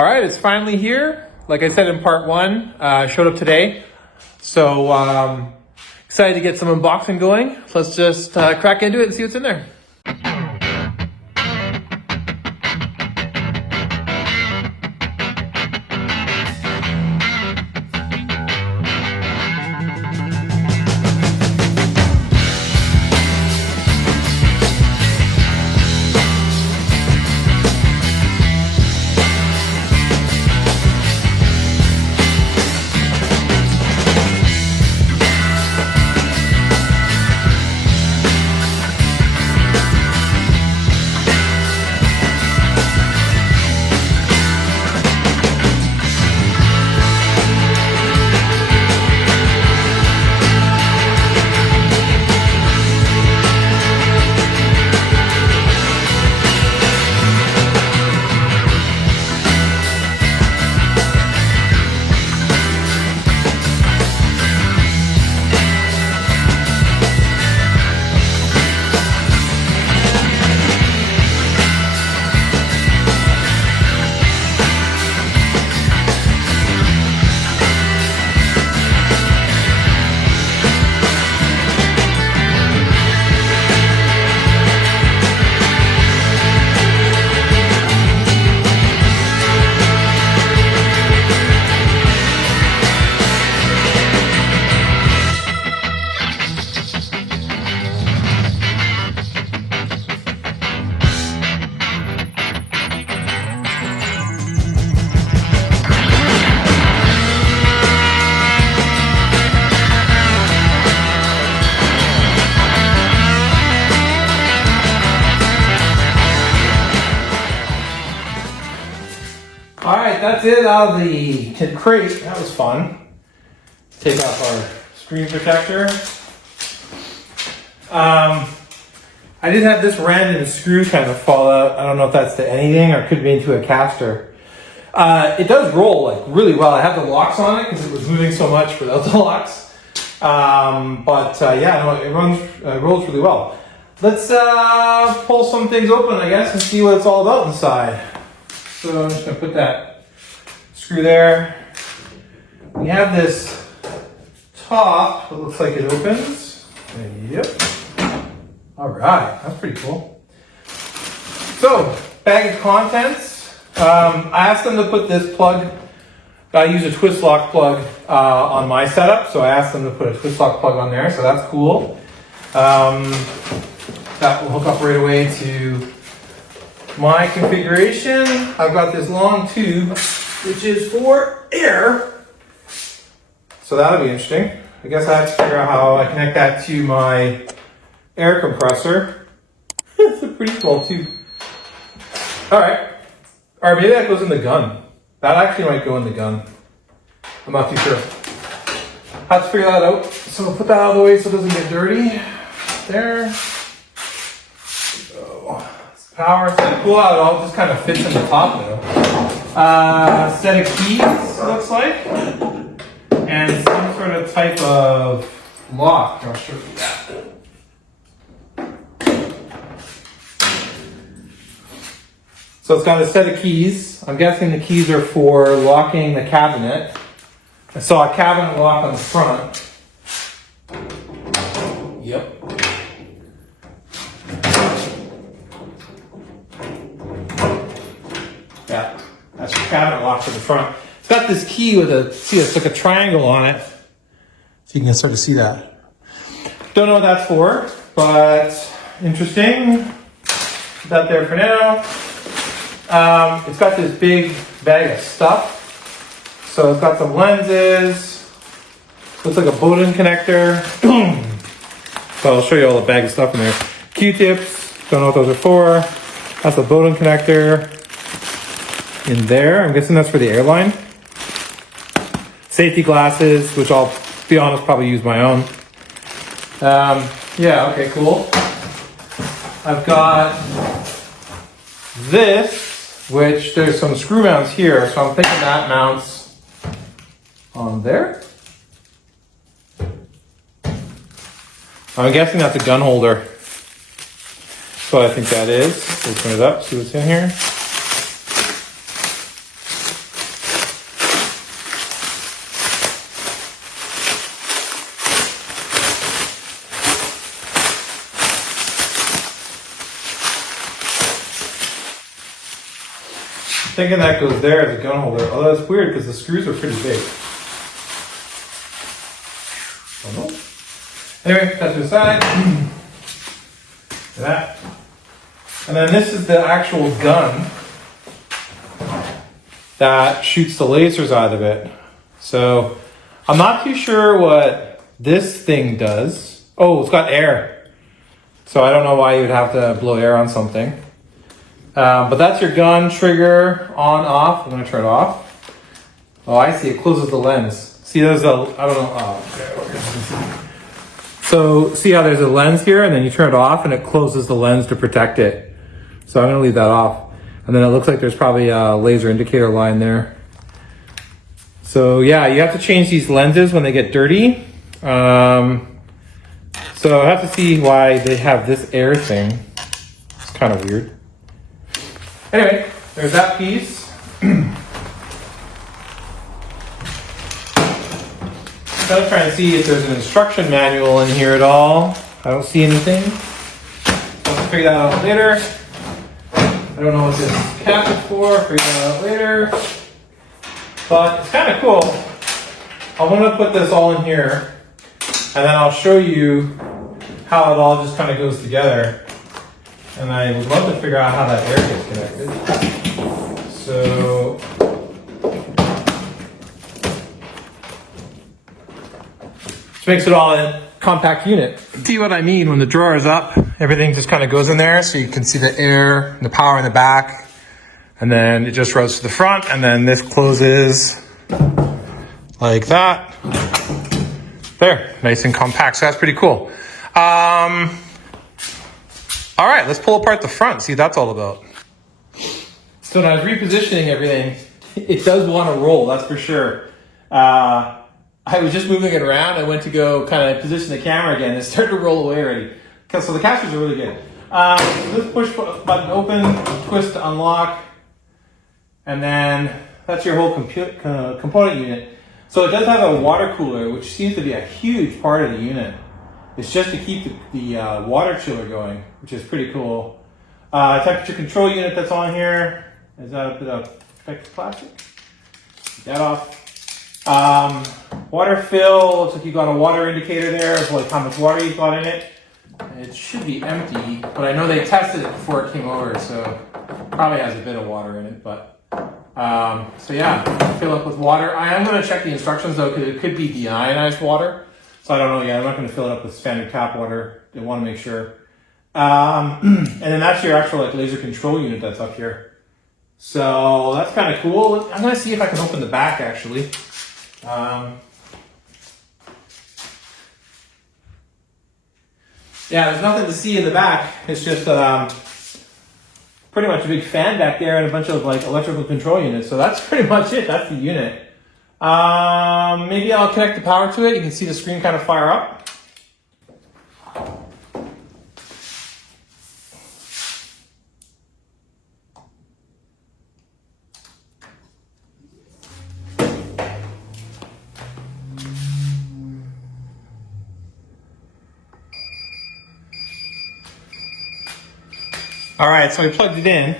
All right, it's finally here. Like I said in part one, showed up today. So excited to get some unboxing going. Let's just crack into it and see what's in there. All right, that's it out of the tin crate. That was fun. Take off our screen protector. I did have this random screw kind of fall out. I don't know if that's to anything or could be into a caster. It does roll like really well. I have the locks on it because it was moving so much without the locks. Yeah, no, it rolls really well. Let's pull some things open, I guess, and see what it's all about inside. So I'm just going to put that screw there. We have this top that looks like it opens. Yep. All right, that's pretty cool. So, bag of contents. I asked them to put this plug. I use a twist lock plug on my setup, so I asked them to put a twist lock plug on there, so that's cool. That will hook up right away to my configuration. I've got this long tube, which is for air. So that'll be interesting. I guess I have to figure out how I connect that to my air compressor. It's a pretty small tube. All right. Or maybe that goes in the gun. That actually might go in the gun. I'm not too sure. I have to figure that out. So I'll put that out of the way so it doesn't get dirty. There. Power, so pull out, it all just kind of fits in the top though. Set of keys, looks like, and some sort of type of lock. I'll show you that. So it's got a set of keys. I'm guessing the keys are for locking the cabinet. I saw a cabinet lock on the front. Yep. Yeah, that's your cabinet lock for the front. It's got this key with it's like a triangle on it. So you can start to see that. Don't know what that's for, but interesting. Put that there for now. It's got this big bag of stuff. So it's got some lenses. Looks like a Bowden connector. So I'll show you all the bag of stuff in there. Q-tips, don't know what those are for. That's a Bowden connector. In there, I'm guessing that's for the airline. Safety glasses, which I'll be honest, probably use my own. Yeah, okay, cool. I've got this, which there's some screw mounts here, so I'm thinking that mounts on there. I'm guessing that's a gun holder. That's what I think that is. Open it up, see what's in here. thinking that goes there as a gun holder. Although that's weird because the screws are pretty big. Oh no. Anyway, that's to the side. That. And then this is the actual gun that shoots the lasers out of it. So I'm not too sure what this thing does. Oh, it's got air. So I don't know why you would have to blow air on something. But that's your gun, trigger, on, off. I'm gonna turn it off. Oh, I see, it closes the lens. See, there's a, I don't know, oh, okay. So see how there's a lens here, and then you turn it off and it closes the lens to protect it. So I'm gonna leave that off. And then it looks like there's probably a laser indicator line there. So yeah, you have to change these lenses when they get dirty. So I have to see why they have this air thing. It's kind of weird. Anyway, there's that piece. So I'm trying to see if there's an instruction manual in here at all. I don't see anything. I'll figure that out later. I don't know what this cap is for. I'll figure that out later. But it's kind of cool. I want to put this all in here, and then I'll show you how it all just kind of goes together. And I would love to figure out how that air gets connected. So, which makes it all a compact unit. See what I mean? When the drawer is up, everything just kind of goes in there, so you can see the air, the power in the back, and then it just rotates to the front, and then this closes like that. There, nice and compact. So that's pretty cool. All right, let's pull apart the front, see what that's all about. So when I was repositioning everything, it does want to roll, that's for sure. I was just moving it around. I went to go kind of position the camera again. It started to roll away already. So the casters are really good. So this push button open, twist to unlock, and then that's your whole component unit. So it does have a water cooler, which seems to be a huge part of the unit. It's just to keep the water chiller going, which is pretty cool. Temperature control unit that's on here. Is that a bit of protective plastic? Take that off. Water fill, looks like you got a water indicator there of like how much water you've got in it. It should be empty, but I know they tested it before it came over, so probably has a bit of water in it, but so yeah, fill up with water. I am going to check the instructions though, because it could be deionized water. So I don't know yet. I'm not going to fill it up with standard tap water. I want to make sure. And then that's your actual like laser control unit that's up here. So that's kind of cool. I'm going to see if I can open the back actually. Yeah, there's nothing to see in the back. It's just pretty much a big fan back there and a bunch of like electrical control units. So that's pretty much it. That's the unit. Maybe I'll connect the power to it. You can see the screen kind of fire up. All right, so we plugged it in,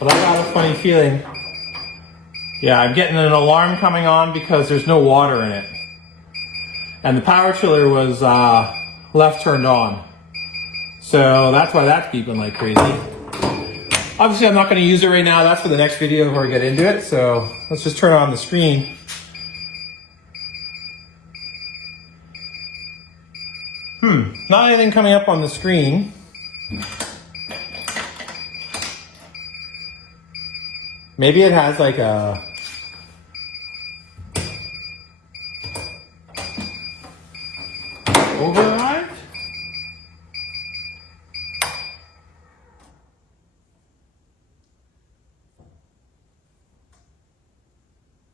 but I got a funny feeling. Yeah, I'm getting an alarm coming on because there's no water in it. And the power chiller was left turned on. So that's why that's beeping like crazy. Obviously, I'm not going to use it right now. That's for the next video where I get into it. So let's just turn on the screen. Not anything coming up on the screen. Maybe it has like a override?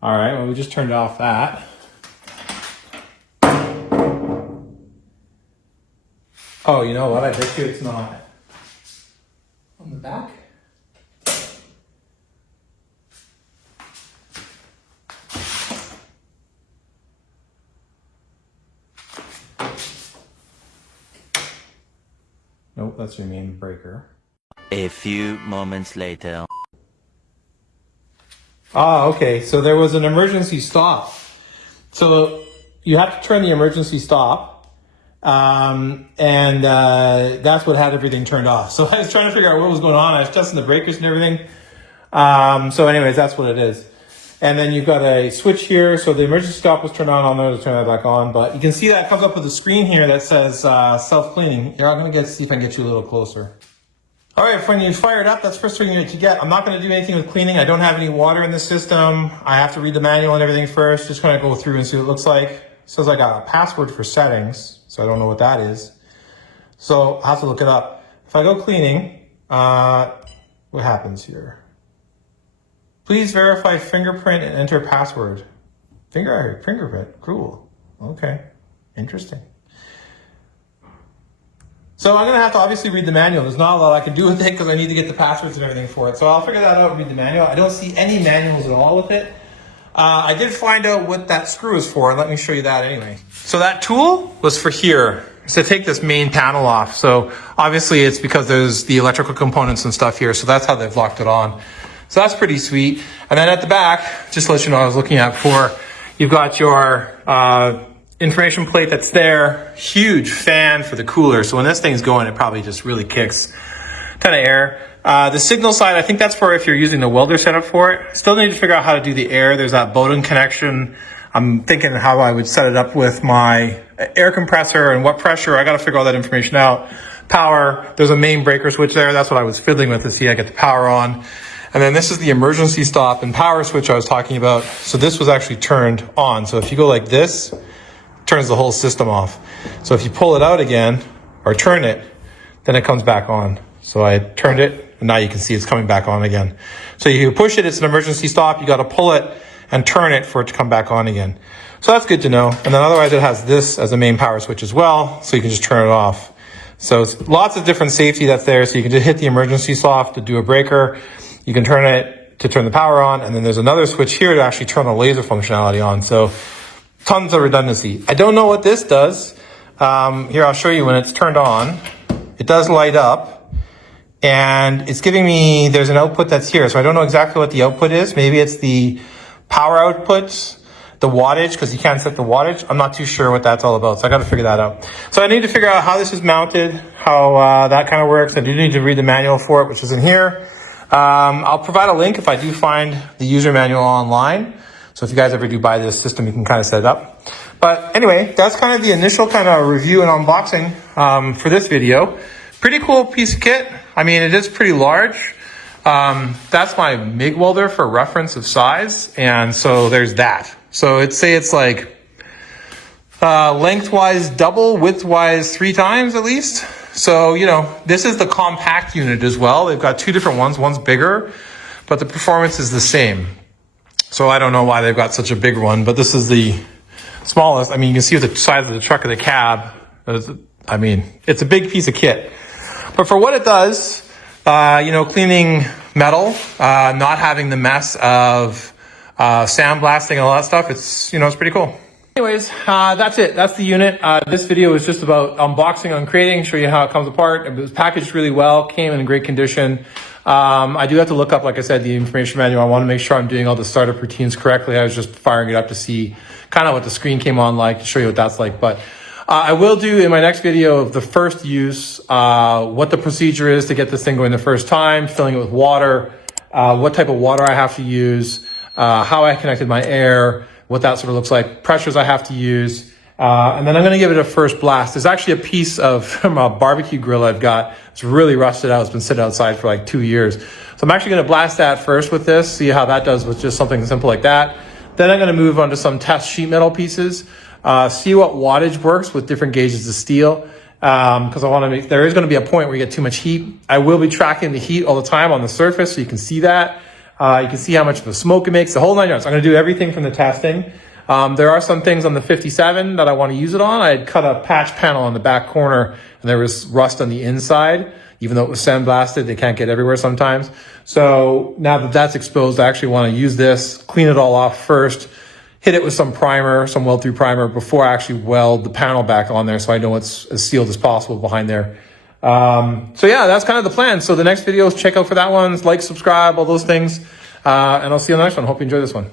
All right, well, we just turned off that. Oh, you know what? I bet you it's not on the back. Nope, that's your main breaker. A few moments later. Ah, okay. So there was an emergency stop. So you have to turn the emergency stop, and that's what had everything turned off. So I was trying to figure out what was going on. I was testing the breakers and everything. So anyways, that's what it is. And then you've got a switch here. So the emergency stop was turned on there to turn that back on. But you can see that comes up with a screen here that says self-cleaning. Here, I'm going to see if I can get you a little closer. All right, when you fire it up, that's the first thing you get. I'm not going to do anything with cleaning. I don't have any water in the system. I have to read the manual and everything first. Just going to go through and see what it looks like. It says I got a password for settings, so I don't know what that is. So I'll have to look it up. If I go cleaning, what happens here? Please verify fingerprint and enter password. Fingerprint, cool. Okay, interesting. So I'm gonna have to obviously read the manual. There's not a lot I can do with it because I need to get the passwords and everything for it. So I'll figure that out and read the manual. I don't see any manuals at all with it. I did find out what that screw is for, and let me show you that anyway. So that tool was for here. So take this main panel off. So obviously it's because there's the electrical components and stuff here. So that's how they've locked it on. So that's pretty sweet. And then at the back, just to let you know what I was looking at before, you've got your information plate that's there. Huge fan for the cooler. So when this thing's going, it probably just really kicks a ton of air. The signal side, I think that's for if you're using the welder setup for it. Still need to figure out how to do the air. There's that Bowden connection. I'm thinking how I would set it up with my air compressor and what pressure. I got to figure all that information out. Power, there's a main breaker switch there. That's what I was fiddling with to see I get the power on. And then this is the emergency stop and power switch I was talking about. So this was actually turned on. So if you go like this, it turns the whole system off. So if you pull it out again or turn it, then it comes back on. So I turned it and now you can see it's coming back on again. So you push it, it's an emergency stop. You got to pull it and turn it for it to come back on again. So that's good to know. And then otherwise it has this as a main power switch as well. So you can just turn it off. So it's lots of different safety that's there. So you can just hit the emergency stop to do a breaker. You can turn it to turn the power on. And then there's another switch here to actually turn the laser functionality on. So tons of redundancy. I don't know what this does. Here, I'll show you when it's turned on. It does light up. And it's giving me, there's an output that's here. So I don't know exactly what the output is. Maybe it's the power output, the wattage, because you can't set the wattage. I'm not too sure what that's all about. So I got to figure that out. So I need to figure out how this is mounted, how that kind of works. I do need to read the manual for it, which is in here. I'll provide a link if I do find the user manual online. So if you guys ever do buy this system, you can kind of set it up. But anyway, that's kind of the initial kind of review and unboxing for this video. Pretty cool piece of kit. I mean, it is pretty large. That's my MIG welder for reference of size. And so there's that. So it's like lengthwise double, widthwise 3 times at least. So, you know, this is the compact unit as well. They've got 2 different ones. One's bigger, but the performance is the same. So I don't know why they've got such a big one, but this is the smallest. I mean, you can see the size of the truck of the cab. I mean, it's a big piece of kit. But for what it does, you know, cleaning metal, not having the mess of sandblasting and all that stuff, it's, you know, it's pretty cool. Anyways, that's it. That's the unit. This video is just about unboxing, uncrating, show you how it comes apart. It was packaged really well, came in great condition. I do have to look up, like I said, the information manual. I want to make sure I'm doing all the startup routines correctly. I was just firing it up to see kind of what the screen came on like, to show you what that's like. But I will do in my next video of the first use, what the procedure is to get this thing going the first time, filling it with water, what type of water I have to use, how I connected my air, what that sort of looks like, pressures I have to use. And then I'm going to give it a first blast. There's actually a piece of from a barbecue grill I've got. It's really rusted out. It's been sitting outside for like 2 years. So I'm actually going to blast that first with this, see how that does with just something simple like that. Then I'm going to move on to some test sheet metal pieces, see what wattage works with different gauges of steel. Because I want to make, there is going to be a point where you get too much heat. I will be tracking the heat all the time on the surface, so you can see that. You can see how much of a smoke it makes, the whole 9 yards. I'm going to do everything from the testing. There are some things on the 57 that I want to use it on. I had cut a patch panel on the back corner and there was rust on the inside. Even though it was sandblasted, they can't get everywhere sometimes. So now that that's exposed, I actually want to use this, clean it all off first, hit it with some primer, some weld-through primer before I actually weld the panel back on there so I know it's as sealed as possible behind there. So yeah, that's kind of the plan. So the next videos, check out for that one, like, subscribe, all those things. And I'll see you on the next one. Hope you enjoy this one.